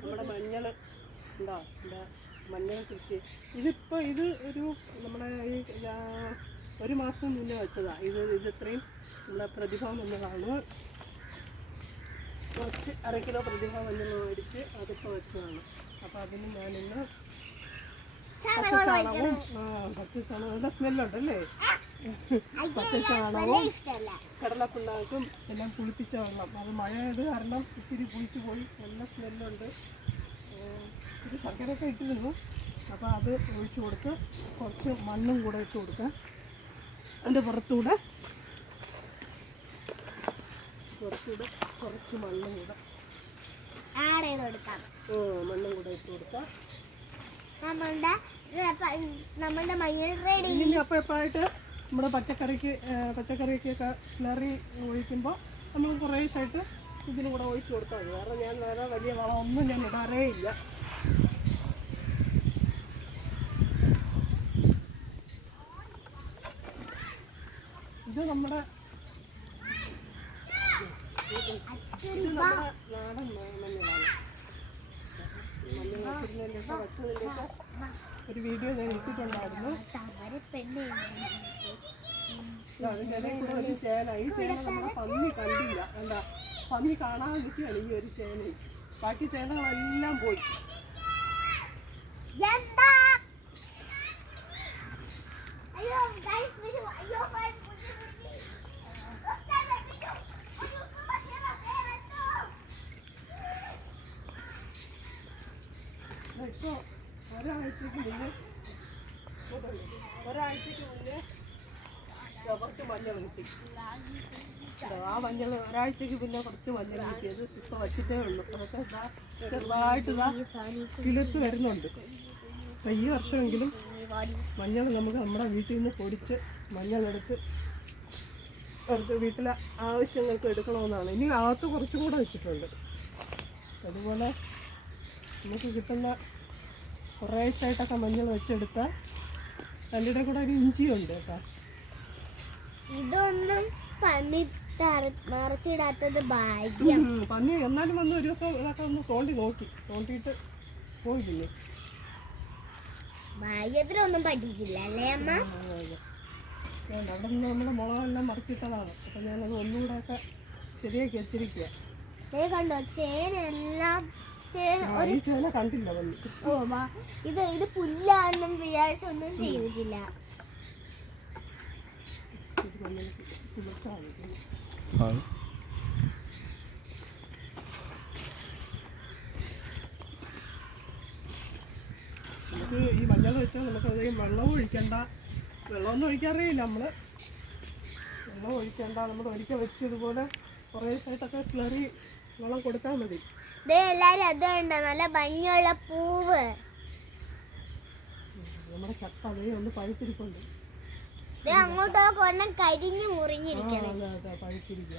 നമ്മുടെ മഞ്ഞൾ ഉണ്ടോ? മഞ്ഞൾ കൃഷി ഇതിപ്പോൾ ഇത് ഒരു നമ്മുടെ ഈ 1 മാസം മുന്നേ വെച്ചതാണ്. ഇത് ഇത്രയും നമ്മുടെ പ്രതിഭ മഞ്ഞളാണ്. കുറച്ച് 1/2 കിലോ പ്രതിഭ മഞ്ഞൾ മേടിച്ച് അതിപ്പോൾ വെച്ചതാണ്. അപ്പോൾ അതിന് ഞാനിന്ന് പച്ചച്ചാണകവും നല്ല സ്മെല്ലുണ്ടല്ലേ? പച്ചച്ചാണകവും കടലപ്പിണ്ണാക്കും എല്ലാം പുളിപ്പിച്ച വെള്ളം. അത് മഴയത് കാരണം ഇച്ചിരി പുളിച്ചു പോയി. നല്ല സ്മെല്ലുണ്ട്. ഇത് ശർക്കരയൊക്കെ ഇട്ടിരുന്നു. അപ്പോൾ അത് ഒഴിച്ചു കൊടുത്ത് കുറച്ച് മണ്ണും കൂടെ ഇട്ട് കൊടുക്കുക. അതിൻ്റെ പുറത്തൂടെ കുറച്ച് മണ്ണും കൂടെ മണ്ണും കൂടെ ഇട്ട് കൊടുക്കാം. നമ്മളുടെ മഞ്ഞൾ റെഡി. ഇനി അപ്പോഴപ്പോഴായിട്ട് നമ്മുടെ പച്ചക്കറിക്കൊക്കെ സ്ലറി ഒഴിക്കുമ്പോൾ നമ്മൾ കുറേശ്ശായിട്ട് ഇതിനും കൂടെ ഒഴിച്ച് കൊടുത്താൽ മതി. വേറെ വലിയ വളമൊന്നും ഞാൻ ഇടാറേ ഇല്ല. ഇത് നമ്മുടെ നാടൻ മഞ്ഞളാണ്. മഞ്ഞൾ വെച്ചിരുന്നതിൻ്റെയൊക്കെ വച്ചതിൻ്റെയൊക്കെ ഒരു വീഡിയോ ഞാൻ ഇട്ടിട്ടുണ്ടായിരുന്നു. അതിൻ്റെ ഇടയിൽ കൂടെ ഒരു ചേന. ഈ ചേന നമ്മുടെ പന്നി കണ്ടില്ല. എന്താ പന്നി കാണാതിരിക്കുകയാണ് ഈ ഒരു ചേനയും. ബാക്കി ചേനകളെല്ലാം പോയി. ഇപ്പോൾ ഒരാഴ്ചക്ക് മുന്നേ കുറച്ച് മഞ്ഞൾ കിട്ടി. ആ മഞ്ഞൾ ഒരാഴ്ചക്ക് പിന്നെ കുറച്ച് മഞ്ഞൾ കിട്ടിയത് ഇപ്പോൾ വച്ചിട്ടേ ഉള്ളൂ. അതൊക്കെ ചെറുതായിട്ട് കിളിർത്ത് വരുന്നുണ്ട്. അപ്പോൾ ഈ വർഷമെങ്കിലും മഞ്ഞൾ നമുക്ക് നമ്മുടെ വീട്ടിൽ നിന്ന് പൊടിച്ച് മഞ്ഞളെടുത്ത് വീട്ടിലെ ആവശ്യങ്ങൾക്ക് എടുക്കണമെന്നാണ്. ഇനി അകത്ത് കുറച്ചും കൂടെ വെച്ചിട്ടുണ്ട്. അതുപോലെ നമുക്ക് കിട്ടുന്ന കുറേശ്ശായിട്ടൊക്കെ മഞ്ഞൾ വെച്ചെടുത്താൽ അതിൻ്റെ കൂടെ ഒരു ഇഞ്ചിയുണ്ട് കേട്ടോ. ഇതൊന്നും മറിച്ചിടാത്തത് ഭാഗ്യം. പന്നി എന്നാലും വന്ന് ഒരു ദിവസം ഇതൊക്കെ ഒന്ന് തോണ്ടിയിട്ട് പോയില്ലേ. ഭാഗ്യത്തിലൊന്നും പഠിക്കില്ല അല്ലേ അമ്മ? അവിടെ നിന്ന് നമ്മുടെ മുളകെല്ലാം മറിച്ചിട്ടതാണ്. അപ്പം ഞാനത് ഒന്നുകൂടെ ഒക്കെ ശരിയാക്കി വെച്ചിരിക്കുക. കണ്ടോ ചേനെല്ലാം ഈ ചേന കണ്ടില്ല വന്ന്. ഇത് പുല്ലാണെന്നും വിചാരിച്ചൊന്നും ചെയ്തിട്ടില്ല. നമുക്ക് ഈ മഞ്ഞൾ വെച്ചാൽ നമുക്ക് അധികം വെള്ളവും ഒഴിക്കണ്ട. വെള്ളമൊന്നും ഒഴിക്കാറില്ല നമ്മൾ. വെള്ളം ഒഴിക്കണ്ട. നമ്മൾ ഒരിക്കൽ വെച്ച് ഇതുപോലെ കുറേശ്ശായിട്ടൊക്കെ സ്ലറി വെള്ളം കൊടുത്താൽ മതി. എല്ലാരും അതുകൊണ്ട് നല്ല ഭംഗിയുള്ള പൂവ്. നമ്മുടെ ചക്ക അതേ ഒന്ന് പഴുത്തിരിപ്പുണ്ട്. അങ്ങോട്ടൊക്കെ ഒരെണ്ണം കരിഞ്ഞു മുറിഞ്ഞിരിക്കണം. പഴുത്തിരിക്കുക.